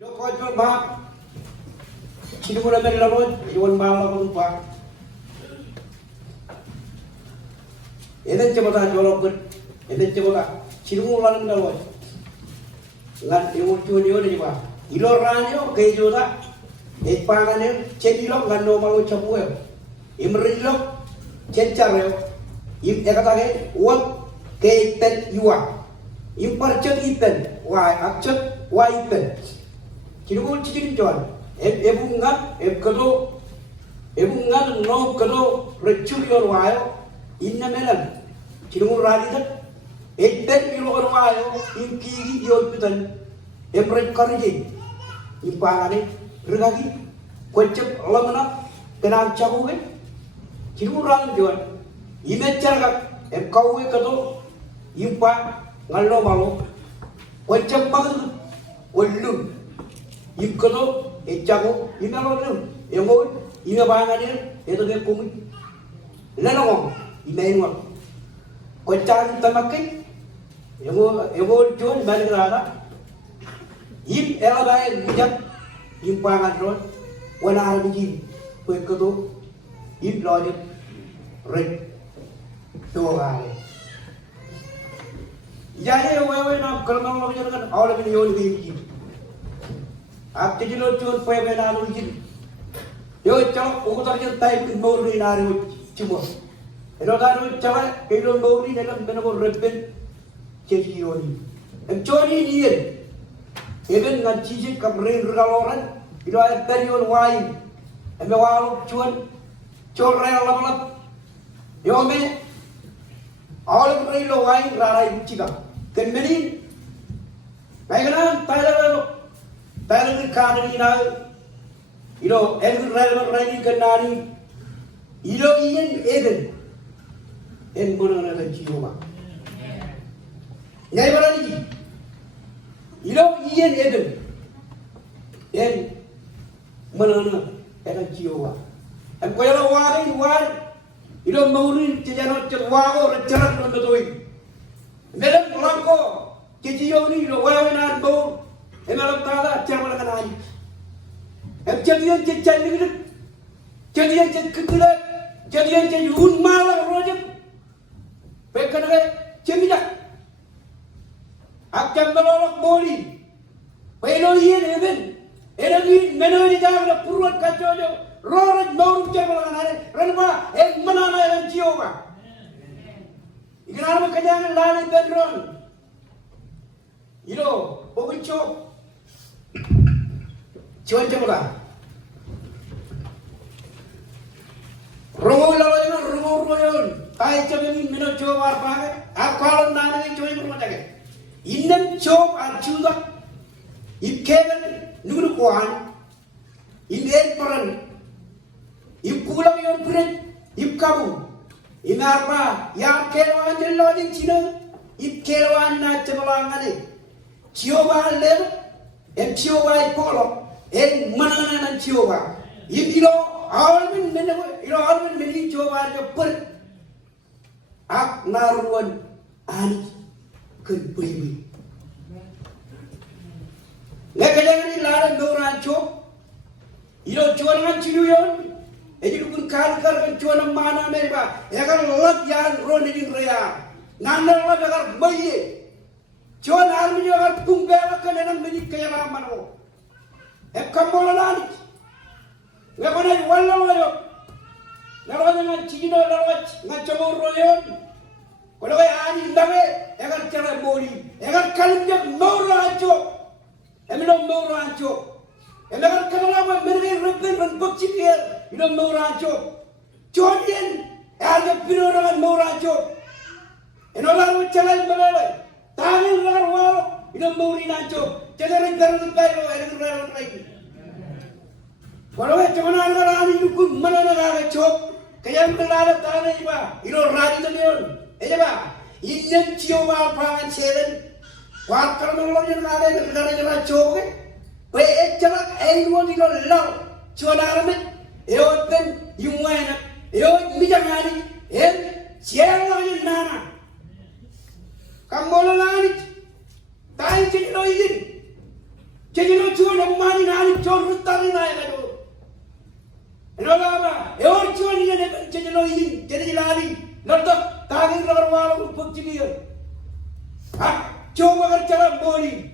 Ilo ko ito ba? Sino mo naman larod? Iwan ba ako pa? Eden coba tak jorok ber, eden coba tak. Sino mo lang larod? Lan iwan cuci dia ni ba? Ilo ranyo kay joda. Pangannya cendilok lan no malu capuel. Imrilok cencarel. Im ekatake uang kay ten yuwa. Im parcet ipen, why akcet why ipen. Sino mo cikin jual? Ebungan, ebungan no kado recurior wayo. Inna melan. Sino mo ralidat? Eden ilo wayo. Im kiri yo pitan. Emret karije. Im pangane regagi. Kocep lamana kenal cabuge. Sino mo ralit jual? Imecarga kau kado impa ngallo malo. Kocep bagus. Wallum. Ikado ecago inalolum engol ina bangane eto de kumi lenong imainwa ko tan tamakke ego jon balgrada im elagae mujat im pangadro wana arbiji ko ekado im logic red doare yaye wewe na kalmang logic kan awla bin yon bi आप किसी लोग चोर पे में ना लोग जिन यो चलो उधर जो टाइप नोरी ना रे चिमो इधर दारू चला इधर नोरी ने लोग मैंने को रेपन चेकी होनी अब चोरी नहीं है even ना चीज़ें कमरे रुकावरन इधर आये पेरियोन वाइन हमें वालों चोर रहे अलग-अलग यो में all रही लो वाइन रारा इचिका कन्वेनी मैं कहना ताज़ा Parang kanani na, every raining kanani, iyan Eden, and Monana and Chioma. Never any. Iyan Eden, and Monana and Chioma. And where a warring one, Maurin, Tijanot, Wago, and Charan on the doing. Madame Blanco, Tijioni, Wawan, Bow. Emelok tada camal kanai. Jadian cecah jadian cekekulah, jadian ceyun malah rojak. Pekanai cemidak. Akam balok boli. Peloian even. Energi menoi jaga purwan kacojo. Roraj bauru camal kanai. Renma mana yang cioma. Ikan apa kajangan lalai bedron. Pokoknya cuan coba. Rumah. Ay coba minum coba apa? Apa nana ni coba rumah jaga. Innen coba acuda. Ikkeven nuru kuan. Innen peran. Ikulam yang peran. Ikabu. Inarpa yang kelwan jelajin Cina. Ikkelwan na coba ngane. Coba lem. Cioma polo, mana cioma. Ilo almin meni cioma je per. Ak naruan ani kenpui. Leka jangan ilaran doran cok. Ilo cuan ciuyon. Jadi pun kali kan cuan mana mereka. Ya kan lat yang ronin rea. Nanda lat agar bayi. Cuan armi juga kumbela kan enam minit kaya raman o. Kambola lani. Ngapain wala loyo. Lawan dengan Cina lawan ngacamur royon. Kalau kaya ani ndawe, egar cara boli, egar kalimnya maura ajo. Emilom maura ajo. Egar kalama mereka repen bokcikir, ilom maura ajo. Cuanien, ada piroran maura ajo. Enolah ucalan balai. Tangan luar walo, idam bauri naco, cedera garan kairo, ada garan lagi. Kalau cuman ada ani dukun mana ada cok, kayak melala tanah iba, ilo radi tadion, ba, innen cioma pangan ceden, wakar melolong ada garan cok, pe celak luar ilo lau, cuman aramet, ben yumuena, mijangani, cielo nana. Kambola lani, tayo cino izin, cino cuan naik aduh. Enolama, cuan ini ada cejeloin, jadi lari, letak tangan luar walau bukti dia. Coba kerja boli,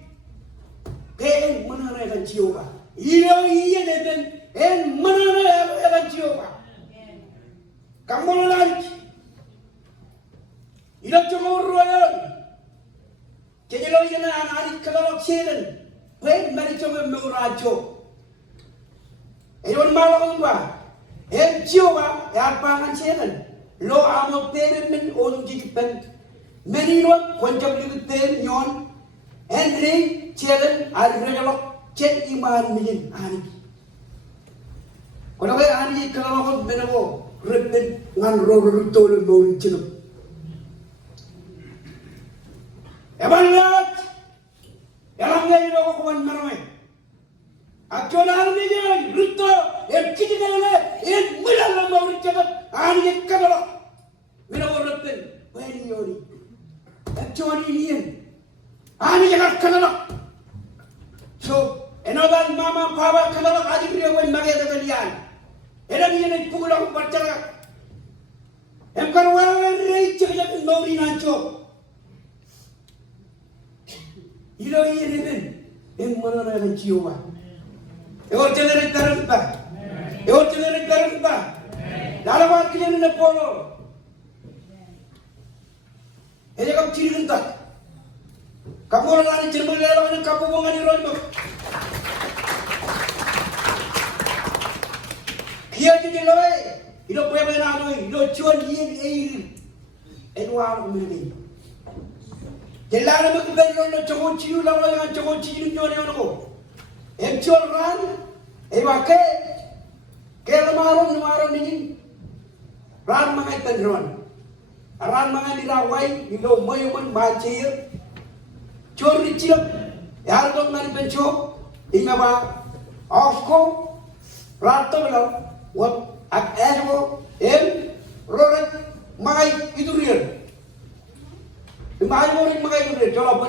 kain mana akan ciuba. Iya dengan mana akan ciuba. Kamu lanjut. Ila cuma royan. Cejeloin anak kalau siaran, baik mari coba mengurajo. Ewan malam ba, ciuba, pangan siaran. Lo amo teremen on jipen. Many one konjam ten yon. Henry siaran arregalok cek iman milin ani. Kalau kaya ani kalau menawo repet ngan roru tolong bau cilup. Ebalat, elang gaya lo kawan maramai. Actual army yang ruto, kita ni, mula lama orang cakap, ani kalau mina orang ten, beri yoni. Actual ini, ani jangan kalau. So, enodan mama papa kalau adik dia pun magai terkalian. Era dia ni pukulan bercara. Kalau orang rei cakap nori nanco. Ilo ini ben, mana orang ciuba. Eor cedera terus ba. Dalam waktu ini nak polo. Ini kamu ciri entah. Kamu orang lain cermin lelaki ni kamu bukan di rumah. Kia jadi loe, ilo pernah berada, ilo cuan dia air. Edward mesti. Jelas nak berada dalam cakap ciu, lawan dengan cakap ciu ni orang ko. Actual ran, wakai, kaya maron ni, ran mangai tanron, ran mangai dirawai, ilo mayuman bacir, cor dicilap, yar dong nari pencok, ingaba, osko, rato belau, wat akero, roret, mangai itu real, mangai itu real, jawab,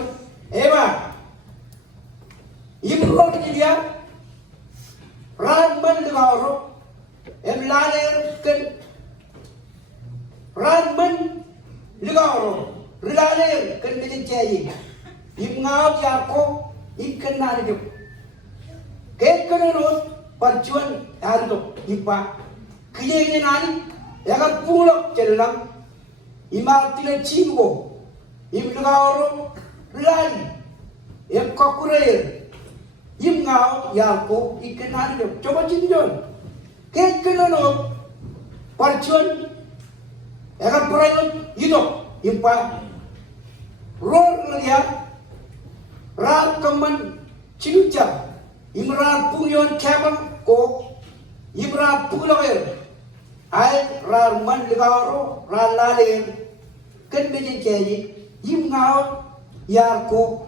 Ibu ni dia, Radman negara, laler kan, Radman negara, laler kan macam cahaya. Ibu ngau jako, ikan nari tu. Kekan orang perjuan hari tu, ipa. Kerja ni nari, jangan pulang celang. Imat tidak cinggo, ibu negara lari, yang kakurer. Im ngau yako ikan hari tu, coba cinjon. Kekan orang perjuan, jangan perayaan itu, ipa. Rol lagi, rat keman ciluca, imrat punyon cabang ko, imrat pulawer, ay rat man legaro, rat laler, kan macam jadi, im ngau yako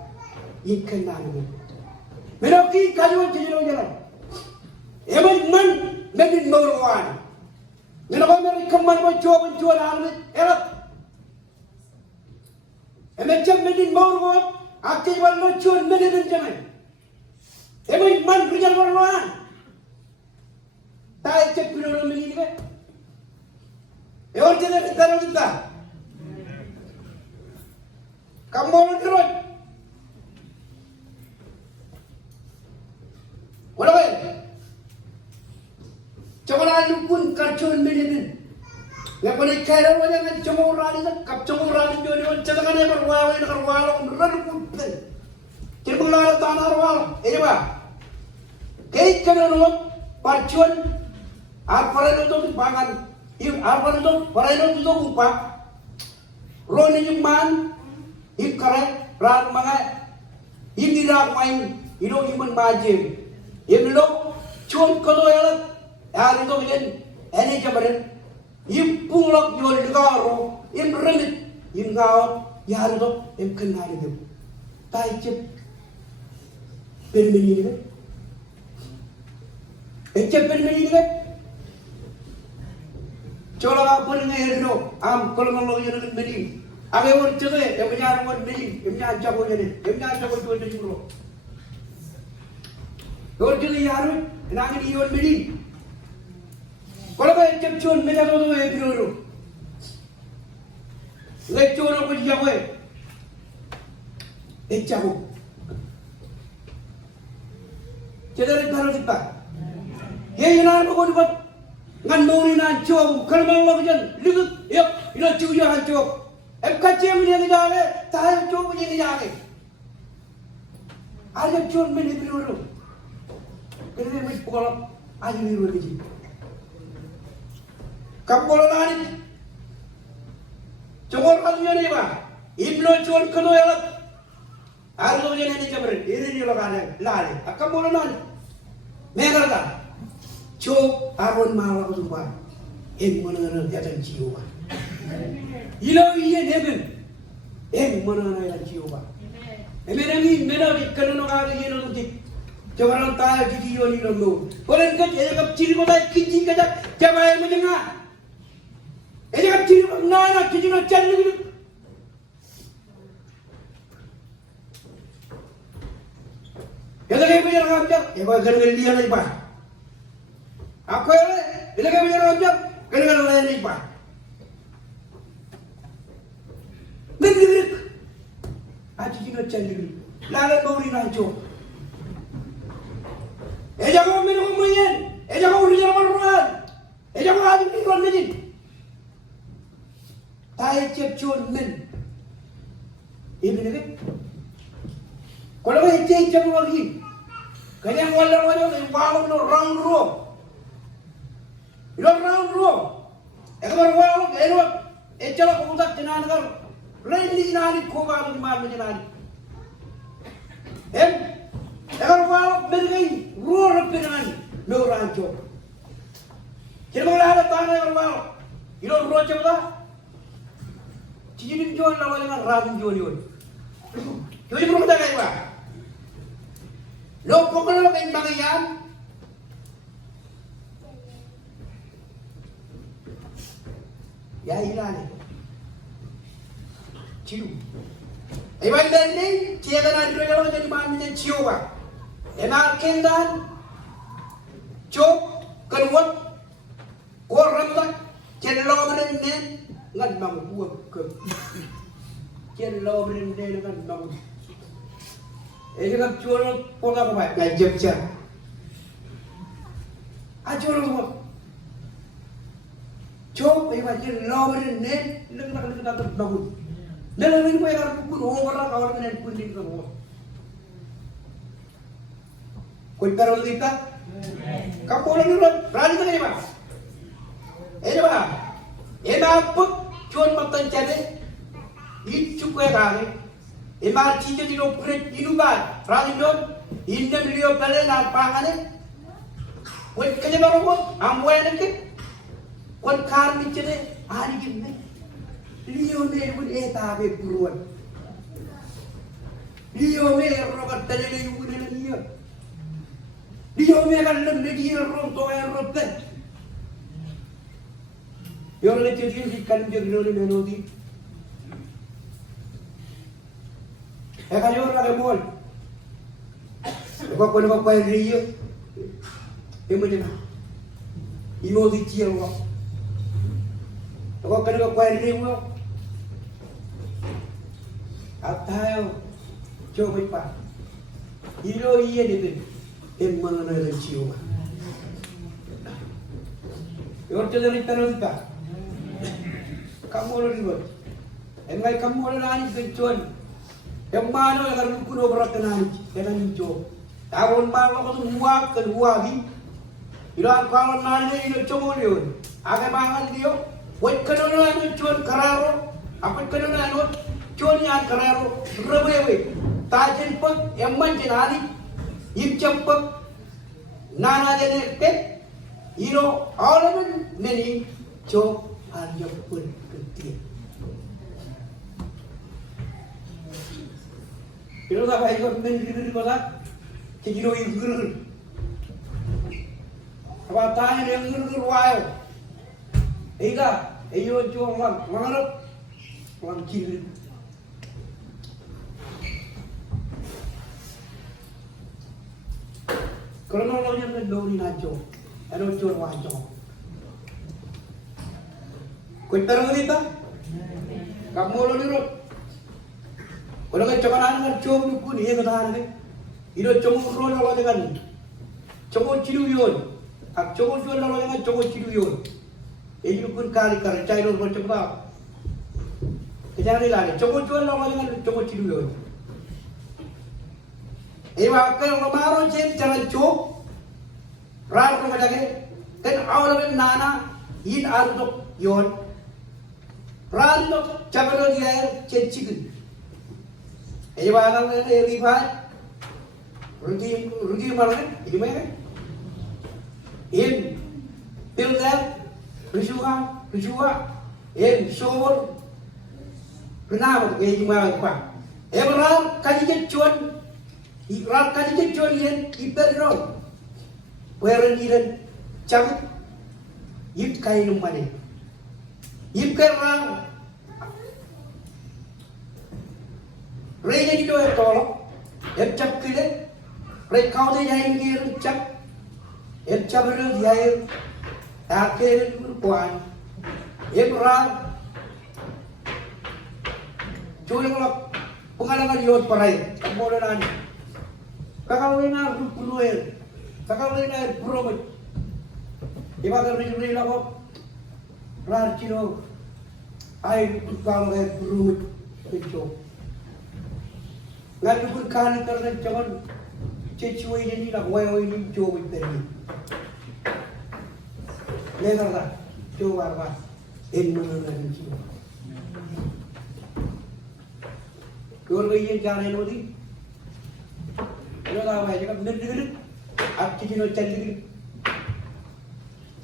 ikan hari. Meroki kajuan cicilo jalan. Eman man medin mawar. Meroki meri keman mencuan armet erat. Eman jam medin mawar. Akai warna cuan medin jalan. Eman man kerja warna. Tak cek pilihan medin kan? Eor jalan kita taruh kita. Kamu orang terus. Walau cuma lalu pun kacun medin. Yang boleh kaya orang yang cuma orang ini, kap cuma orang ini jodoh, cakap ni berwawai dengan walau merana pun pen. Cuma lalu tanah walau, ini apa? Kait kena orang pacuan, apa itu pangan, apa itu upah. Ron ini man, kare, ran mangai, ini rak main, ini iman majib. Yang lo cuan kalau yang hari itu macam ini jabaran, yang pulak jual negara, yang remit, yang kau yang hari itu yang kenal itu, tak cip, permeni ni, cip permeni ni, coba apa ni itu, kalau malu yang nak beli, apa orang cakap, yang punya orang beli, yang punya jago jadi, yang punya jago jual jadi murah. Yon jadi yaru, nangin yon medi. Kalau kau cep cuan meda tu biru. Lecur aku jawa. Ecahu. Cedera taruh kita. Ye ina aku kau dapat ngandori na cuam. Kalau mahu kerja, lihat, yuk, ina cuci han cuam. Kacim ni yang jaga, tahan cuam ni yang jaga. Ada cuam meda biru. Kerana mesti pukul aja biru lagi. Kampolo nani. Cokor kalian ni ba? Ibnu cuan keno yalat. Arlo je ni jabren. Ini ni lokane lari. Kampolo nani. Mereka cok arun malah kutuba. Mana jatuh jiwa. Ilo iye deben. Mana jatuh jiwa. Emenangi mena di keno kali ye nanti. Jawaran tayar jadi yo ni londo. Kolen kat ye kap ciri ko tay kinji kajak jabai menengah. Ini kan ciri nana ciri nak cari lagi. Ya lagi punya orang jam, ya kau kena dia lagi pak. Aku ya lagi punya orang jam, kena lain lagi pak. Mending aja ciri cari lagi. Lalu bauri nanco. Jangan minum minuman, jangan urusan makan, jangan ada iklan lagi. Tayo cep cuan men. Ini ni. Kalau kau cep cep lagi, kaya walau no round row. Ilo round row. Ekor walau erot. Ecala kau tak jenan kau. Lain di nari kau baru di mana jenan. Ekor walau bergai row repenan. No rancho. Cuma ada tanah ekor walau. Ilo row cep dah. Cincin jual lawan dengan ragu jual. Jadi belum ada lagi pak. Lo pokoknya lo kain bagian. Ya hilang. Ciu. Iwan dan ini ciakan ada orang jadi mana jadi ciu pak. Enak kendan. Cok keluar. Korang tak. Cenderung mana ni. Ngan mang buat ke, cendol berendam dengan mang. Jangan jual pola apa? Ngajak je. Ajual apa? Cok, ibu cendol berendam, lagi nak bangun. Dalam ini pun yang pun orang orang dengan pun di sana. Kau taruh kita? Kamu orang ni berani tak ni pak? Pak. Put cuan matan jadi, itu kue kali. Cincin di lokret di luar, rajin Indian video pelayan apa kan? Kue kerja baru kau, amway nanti, kue kar micere, hari ini, Leo ni pun tabe buruan. Leo ni rokat tanya ni pun Leo. Leo ni kan lagi orang tua yang rokat. Yang lain jadi ikan jadi nori menodi. Kan orang ada mol. Kau nak kau yang ria, macam imo di cial wak. Kau kena kau yang ria wak. Atau coba pak. Ilo iya deh. Mana nak cium? Yang jadi tanah kita. Kamu orang ni, enggak kamu orang lain kecuali, yang mana yang kalau kuno berat nanti, kenapa itu? Tahun malam itu muak kedua hari, ilah kawan nanti itu cuma dia, agak bangal dia, buat kenapa itu cuma kararo, apa kenapa itu cuma yang kararo, rebewe, tajin pun yang mana nanti, imcam pun, nana jenis pet, ino orang ni cuma hanya pun. Itu tak baik kalau mendiri kota, cekiro inggur. Apa tanya yang inggur wajib. Ida, ayo jual mangarap, kiri. kronologi ng lori na jo. Ano jo wa jo. Kung pero dito, kamulo ni ro. Kalau kan cakaran kan jo ni pun ia katahan kan. Ilo cuma kronologi kan. Cuma ciluyon. Ak cuma jual lalu dengan cuma ciluyon. Ini pun kali kali cai lo macam apa. Kejangan lagi. Cuma jual lalu dengan cuma ciluyon. Ewa kalau maron jen jangan cuk. Rar ko kadage. Kan awal ben nana yin ardo yon. Rar no cakaro dia jen chicken. Ewa kalau riba. Rugi maron ini mana? In till that Rujua, in Shore, Renal, Gayma, Emerald, Kajit Chuan, he ran Kajit Chuan in Iperro, where needed Chabut, Yip kind of money. Yip can run Rain into a tall, Yep Chap Kid, Red County Hang here, Chap. Em chăm rước dây, ta kê quan, em ra, chui lok, pengalaman yot parai, kamu dah ni, kakak lena rupunuel, kakak lena promet, ibadah ni lok, rajino, air kalau promet, itu, ngan pun kan kerana jangan cecuai ni lah, wai ni jauh itu. Legal lah, coba apa? Mana lagi coba? Kau lagi jangan yang ni. Kalau dah apa? Jika benda-benda, aku cakap nak cari.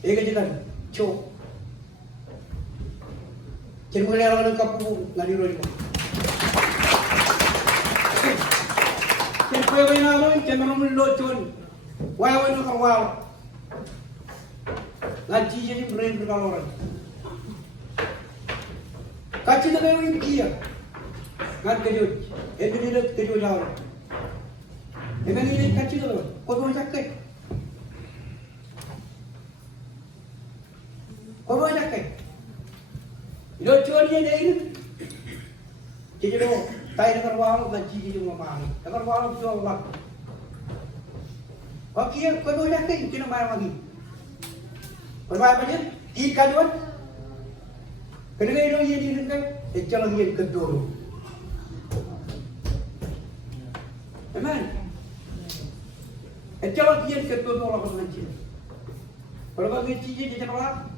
Ega jangan, coba. Cuma ni orang kapu ngadi roi. Cuma yang mana lagi? Cuma orang locun. Wah, orang nak kawal. Ngaji jadi brain berkaloran. Kaci tu memang dia. Ngat kejut. Itu dia kejut orang. Memang ini kaci tu. Kau boleh cakap. Kau boleh cakap. Itu cuan dia ini. Jadi tu, tay nak kerwal ngaji jadi mamang. Nak kerwal tu Allah. Okey, kau boleh cakap. Kita main lagi. Berapa je? Ikan tuan. Kenapa itu ia diringkai? Ecah lagi yang kedua. Amen. Ecah lagi yang kedua orang mengaji. Berapa ngaji je dia cakap?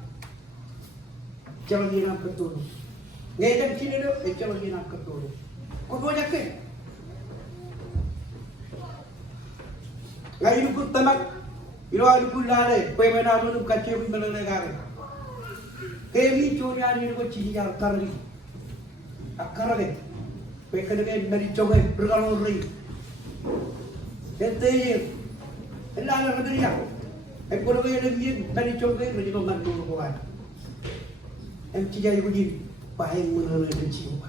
Ecah lagi yang kedua. Ngaji sini tu, ecah lagi yang kedua. Kau boleh cakap? Ngaji itu pun tamak. Ilo alu kulare, kue mana alu kace pun melalui. Kami curi ani itu ciri akar ni, kue kena dari coba berkalung ring. Ente, elah nak dia. Ekor kue lagi dari coba lagi makan dulu kawan. Em ciri itu di bahaya melalui cium.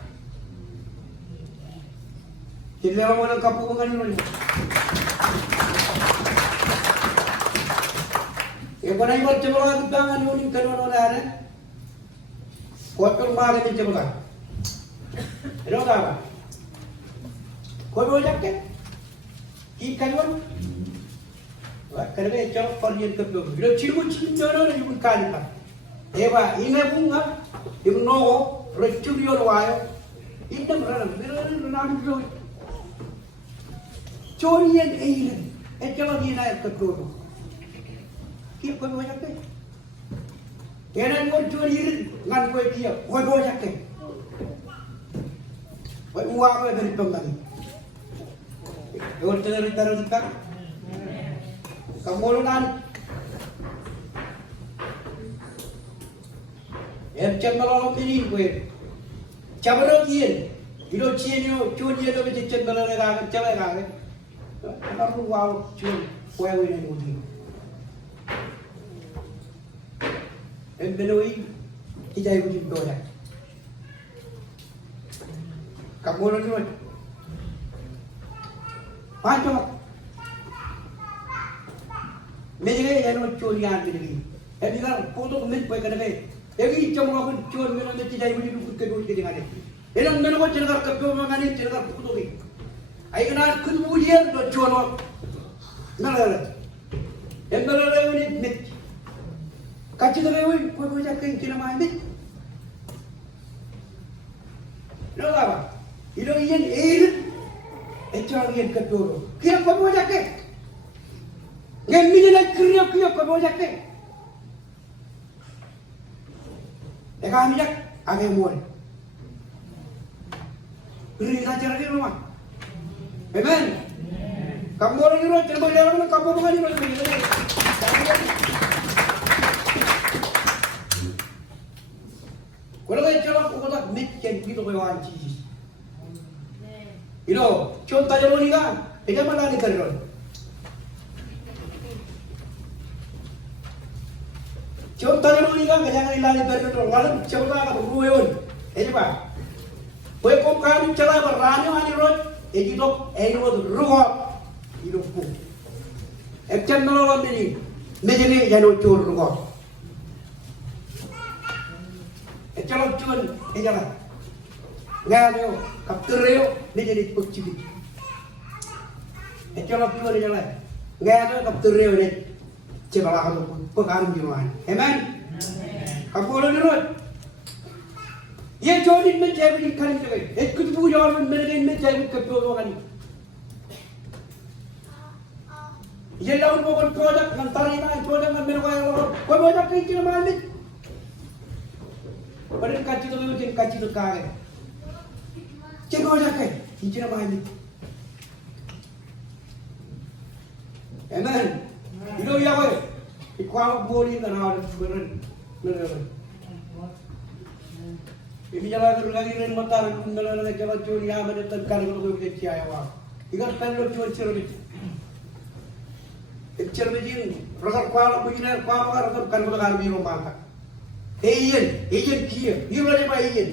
Jadi lewat mana kapu makan dulu. Pada ibu cakap kita kan ni kalau orang ada, kotor malah ni cakap. Ada apa? Kau boleh cakap? Ikan pun, kerana cakap korean kedua. Bila cium orang ni pun kali tak. Eba ini bunga, ibu nogo, recuri orang, ini orang tu. Corian ini, cakap ni naik kedua. Kau boleh cakap? Kerana kau curi ngan kau dia, kau boleh cakap? Kau uang kau dari pembeli. Kau cari taruh dekat. Kamu lunan. Macam malam ini kau. Cabaran dia, ilo cienyo, curi dia tu macam malam lagi, cabai lagi. Kamu uang curi, kau yang ini mudi. Beloi kita ibu jumpa dah. Kamu lagi mana? Macam Mejere yano chori yan bini. Ebi kar koto kumit poi kanake. Ebi chamura kun chor mena meti jai bini dukut ke dukut ke ngane. Enam mena ko chengar kapyo mangani chengar kuto ki. Ai kana kun bujian do chono. Nala. Embala ni mit. Kachi to lewi koi jakai kina mai mit. Nala ba. Ilo yen echar yen kapyo. Kira koi jakai. Ngen mini na kriyo koi jakai. Eka mijak age mori. Ini saja lagi rumah. Amen. Kamu orang itu terima jalan kamu bukan di mana ini. Kalau kita jalan kita tak mikir kita kawan cici. Ino, contoh jalan ni kan, kita mana ni terus. Contoh jalan ni kan, kita jangan lari terus. Lalu contoh apa rueun, ini pak. Kau kau kan cara berani ani road, edito road ruhok, hidup ku. Ekcem nolong ini, menjadi jangan cur ruhok. Ekcem cun, jangan. Ngayo, kaptereo, menjadi pecibit. Ekcem cun jangan. Ngayo kaptereo ni, cebalah kamu pengaruh jiran. Amen. Kamu orang road. ये जो दिन में जैविक खाने लगे एक कुछ पूजा और मेरे दिन में जैविक कभी हो गया नहीं ये लाउड बोल प्रोजेक्ट मंत्रालय में प्रोजेक्ट में मेरे को कोई प्रोजेक्ट नहीं किया मालूम पर इन काची तो मैं जिन काची तो कहाँ है क्या प्रोजेक्ट है किया मालूम Amen itu ya boy ikuan boleh kan ada beran Ini jalan lagi ren motor mendalam jalan curi yang ada terkar kalau kita ciaya wah. Ikan pendek curi cermin. Cermin ini rakyat kuala pujian kuala rakyat kan kita kan biru mata. Ejen kia, biru aja pak ejen.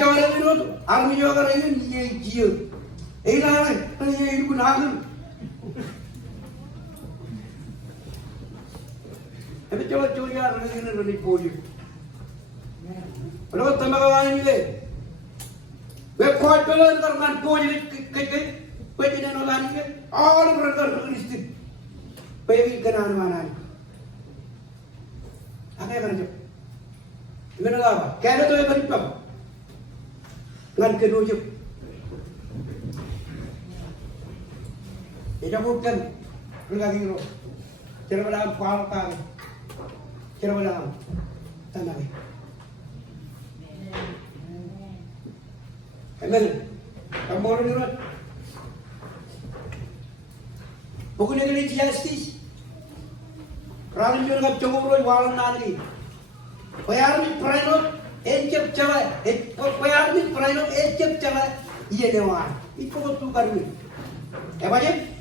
Jalan biru tu, army juga kan ejen kia. Lah, ini ibu naga. Tapi coba curi orang ini dari pojok. Kalau tembak orang ini, website kalau terkan pojok ke, pojok ini orang ini, all berangkat Kristi, pojok kenan mana ni? Apa yang kerja? Mana apa? Kaya tu yang beripam, ngan kedujuk. Ini bukan lagi ro, cerita dalam kual kami. Kira mana? Tanah ni. Amen. Kamu orang ni orang. Bukan yang ini justice. Kerana juga nak cukup orang walau nari. Bayar ni peranan, ejek cawai. Bayar ni peranan, ejek cawai. Ia dewan. Itu kau tu karu. Apa je?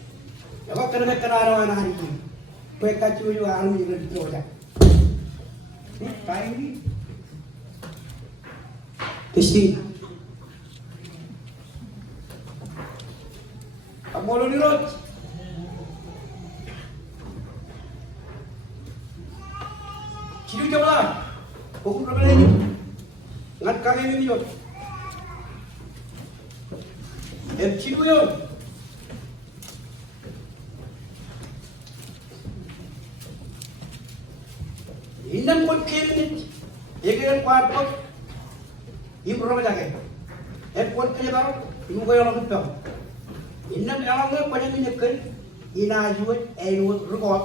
Apa kena orang hari ini? Mereka cuci orang ni lebih jauh. Kain ni, Kristi. Kamu orang ni rot. Cidu coba, hukum berapa ni? Ngat kami ni jod. Cidu yo. Inam pun kiri, ekiran kuat pun, ibu orang jaga. Pun kerja baru, ibu kau yang lakukan. Inam yang lakukan pada minyak kan, ina jual, rekod.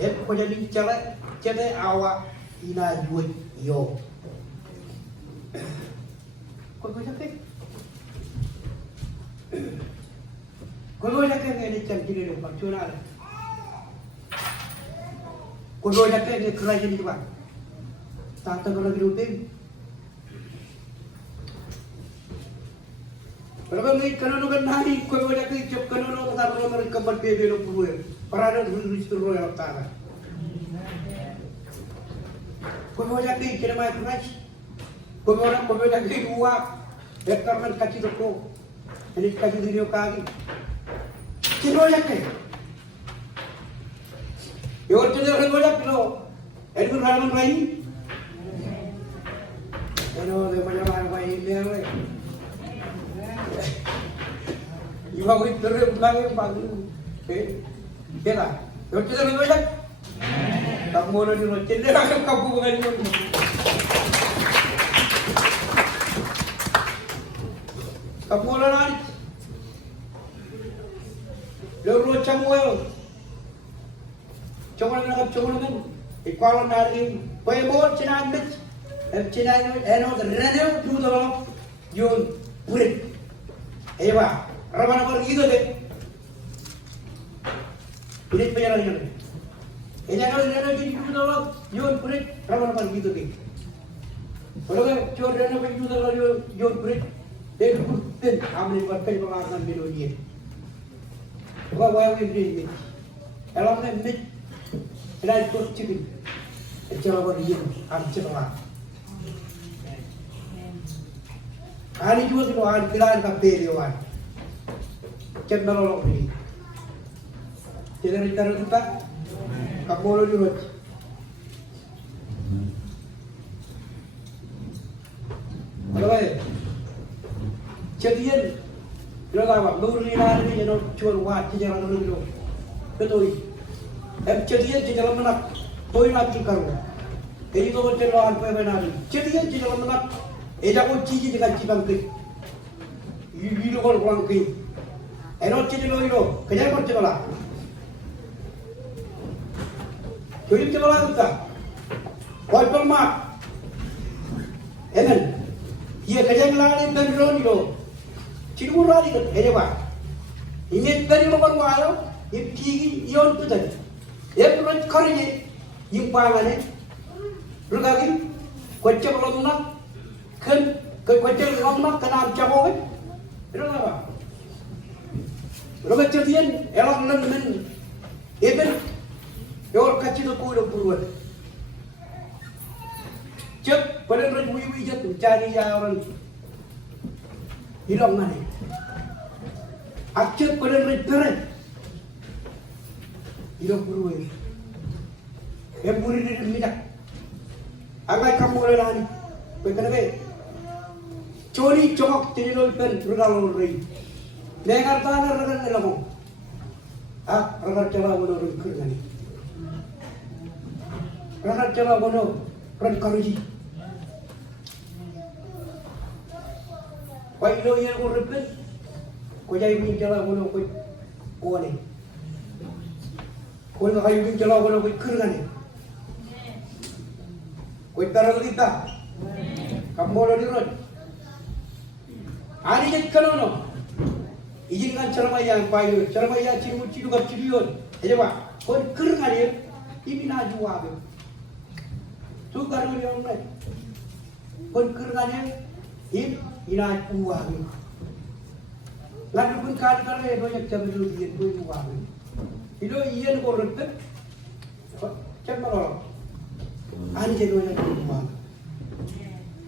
Pada minyak cakap awak ina jual yo. Kau cakap? Kau cakap ni cakap kiri ni macam mana? Kau cakap ni kerja ni apa? Tak tahu lagi rutin. Kalau ni kalau nak nari, kau cakap cakap kalau nak tahu mereka berbeza dengan puluh. Peranan dulu itu roh yang utara. Kau cakap kira macam kerja. Kau cakap dua. Ekor man kacil tu, ini kacil diri kaki. kinojak ke. Yor cedera kinojak lo. Edun raman lain. Eno de majalah lain dia le. Ibu aku terus pulang pagi. Kira. Yor cedera kinojak. Tak mau lagi lo cedera kapu bukan itu. Kapu lagi. Lalu camuel. Camuel nak camuel. Ikalan dari pembuat Cina Amrit, Cina eno renel tu dalam Jun Purit. Ewa, ramana pergi tu deh. Purit perjalanan ni. Eno renel tu dalam Jun Purit, ramana pergi tu deh. Kalau cor renel pergi tu dalam Jun Purit, deh Purit, kami berkai pengaruh melodi. Bawa yang ini, elam ni, elam tu cikin. Coba dia ambil hari juga tu hari kiran kape dia wan. Cek nolong ni. Jadi kita kita kapolo juga. Kalau cedian, kalau apa? Nur ni hari ni jangan curi wat, jangan nur ni. Betul. Cedian jangan menak. कोई ना की करो यही तो बच्चे लोग आंख पे बना रहे चलिए जिधर मतलब ऐसा कोई चीज़ जगह चिपक गई ये लोग और ब्रांड की ऐनो चीज़ लोग ये लोग कहीं पर चला क्यों नहीं चला उसका कोई पर मार ऐनन ये कहीं लाने तन रोनी लो चिड़मुड़ वाली तो ऐसे बात इन्हें तरी लोग को आयो ये चीज़ ये उन पे चल ये प्रोजेक्ट करेंगे yung pangalan rugagi kwetche kolomna kan kwetche kolomna kanam chaboy rugaga rugache dien elak nan men eben yor kachi do kulo purwat cep pada ran wi jat cari ya orang hilang mane akcep pada ran tere hilang purwat Emburi di minyak, agai kamu oleh lari, bukan apa? Curi congok jadi lolpen regal lori, dengar tanah regal nelamu, regal cela bono regal ni, regal cela bono regal karuji, kau ilo yang kau regal, kau jadi min cela bono kau ni, kau nak kayu min cela bono kau kerja ni. Kau taruh kita, kamu lalu dirot. Hari ini kalau no, izin kan ceramaya payu, ceramaya ciru kap cirion. Aja pak, kau kereng hari ini nak jual be. Tu kalau dia orang lain, kau kereng hari ini nak jual be. Lalu pun kali banyak cabai dulu dia jual be. Ilo iyan kau repet, cakap orang. Ani jadi orang yang berubah.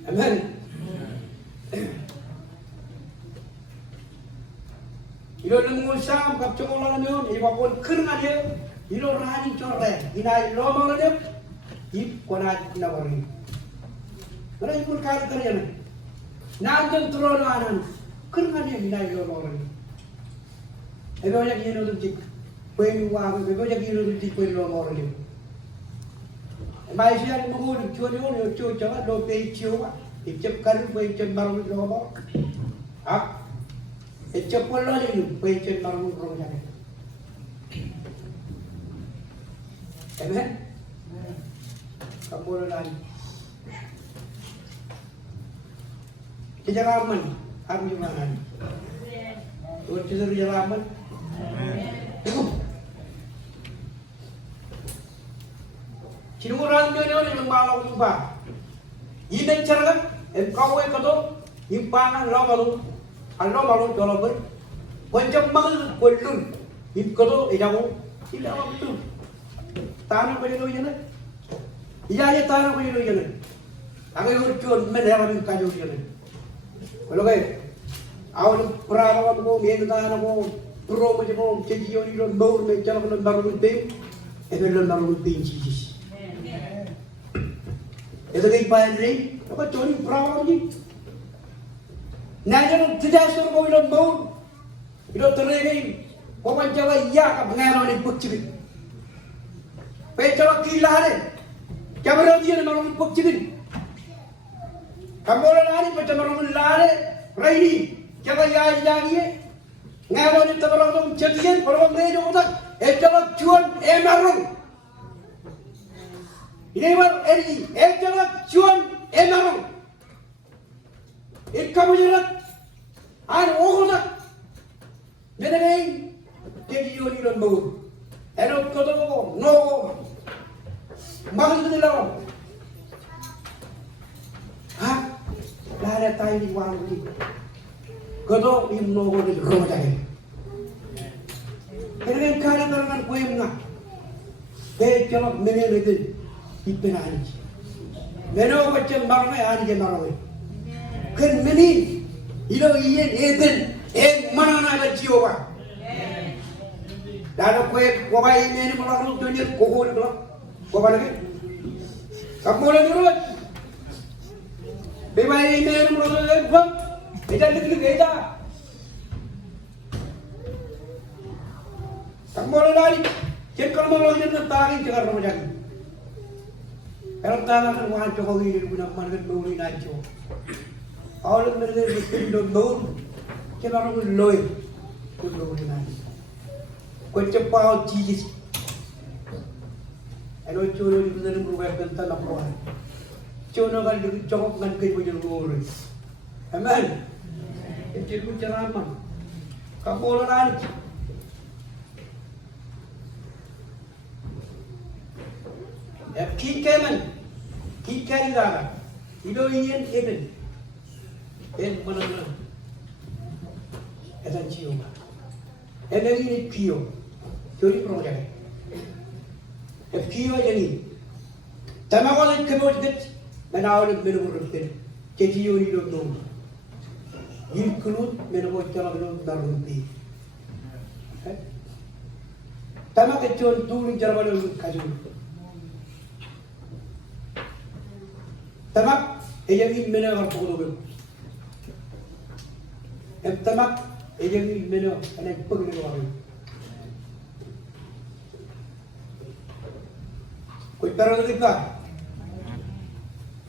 Amen. Ilo lengur sam kap congol ni, ibu pun kerana dia, ilo rani corre, ina ilo malah dia, ibu kena kena beri. Mana ibu kaya kerja ni, nanti turun anan, kerana dia ina ilo malah dia. Ibu yang ini tu cik, poin wang, ibu yang ini tu cik poin ilo malah dia. Mai siang mengulang cuci orang cuci jangan lo pay cium, icap kan pay cium baru lo mau, icap pun lo ni pay cium baru lo jadi. Amen. Kamu lo lagi. Kejalaman, aku juga lagi. Tuh cerita kejalaman. Cimuran dia ni orang yang malau jumpa. Ini cara kau yang kau impangan lalu malu dalam ber. Macam mana kolun kau ejamu tidak betul. Tanah beri loh jangan. Iya tanah beri loh jangan. Agai urut menerima kayu jangan. Kalau awal perawan ko, ganyan tanah ko, Pro macam orang jadi orang itu bau macam orang baru pem, orang baru pem Jesus. Itu kayak apa ni? Apa curi perawan ni? Nanti tidak suruh kau itu bau, itu terlebih. Kau macam ya, pengaruh ni bukti. Pecawa kila ni, kamera dia ni malu bukti. Kamera ni macam malu lari, ready. Siapa yang jadi? Ngayon ni tabarang dong jadian, orang medio utak, ejala cuan emarung. Ini war eri, ejala cuan emarung. Ikamu jelat, an utak. Mengenai jadi juri dan bau. Enok kotor, no. Makan tu lawan. Hah? Lada tayi di wang ni. Kotor im no ko di rumah tayi. Kerana karangan kue menga. Ejala mengenai itu ipenani. Meno macam marmai ani je marmai. Kan meni, ilo iyen eden. Mana nak jiwa? Dah kau bayi ni malah orang tu ni kau ni malah kau lagi. Kamu lagi tu. Bayi ni malah lagi kau. Kita ni kita. Kamu lagi. Cek kalau malah ni nak tarik cakap macam ni. Kalau tangan kan wah cakap ini guna mana beri najo. Awak mereka betul betul. Kita orang loy, loy nani. Kau cepat Jesus. Elo curo di dalam rumah kita lapor. Curo kan cokok kan kau punya rumah. Amen. Itu pun ceramah. Kamu orang ni. Kita ni dah. Ilo ian Eden. Mana? Ada jiwa. Ada ini kio. Curi projek. Kio jadi. Tapi kalau kita buat, mana orang berbuat itu, kio ini dong. Ini kelut, mana buat cara belum darunti. Tapi kecil tu ni cara belum kaju. Tapi ini mana orang pukul. Tamak, ini meno, anak pergi ke luar. Kau perlu juga.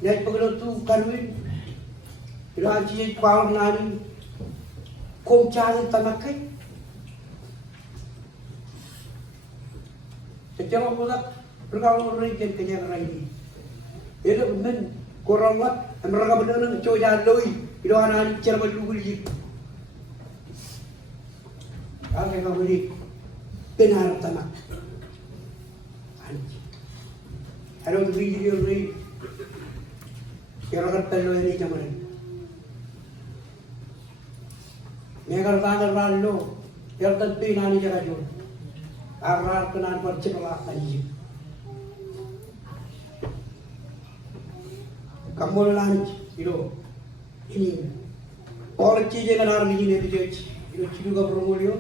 Naik pergi tu karuin. Ilah aji kau nani. Kau cari tamak kai. Sejauh mana perkara orang yang kaya ini. Ia men korang mat, mereka benar-benar coba loi. Ilah anak cerita dulu lagi. Akan kau beri benar tamak. I don't read your read. Kira kata lo ini macam mana? Mereka tangan lalu, kira kata pina ni cara jual. Agar kenan percepat lagi. Kamu lanj, itu ini. Orang cici kan orang ini tu cici. Itu cici juga berumur.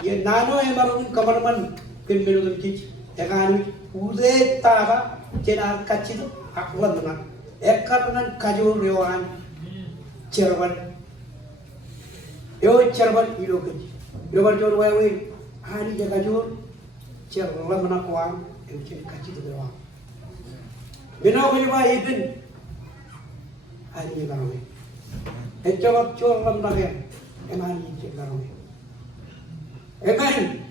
Ye nano emarun kamarman kembali ke jangan udah taha jenah kacil akwan dengan ekarnan kaju lewan cerban yo cerban ilo ke lewan jor wae hari jaga jor cerban mana kuang itu kacil lewan bina bina itu hari lewan ecawat cor lam lagi emani lewan Amen.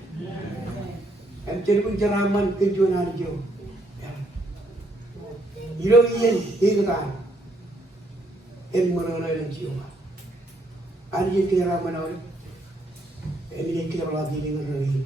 Em jadi pun ceraman kejuan hari jauh. Ilo ian hingga em meronai dan jiwa. Hari kira mana orang? Em ini kira lagi dengan orang ini.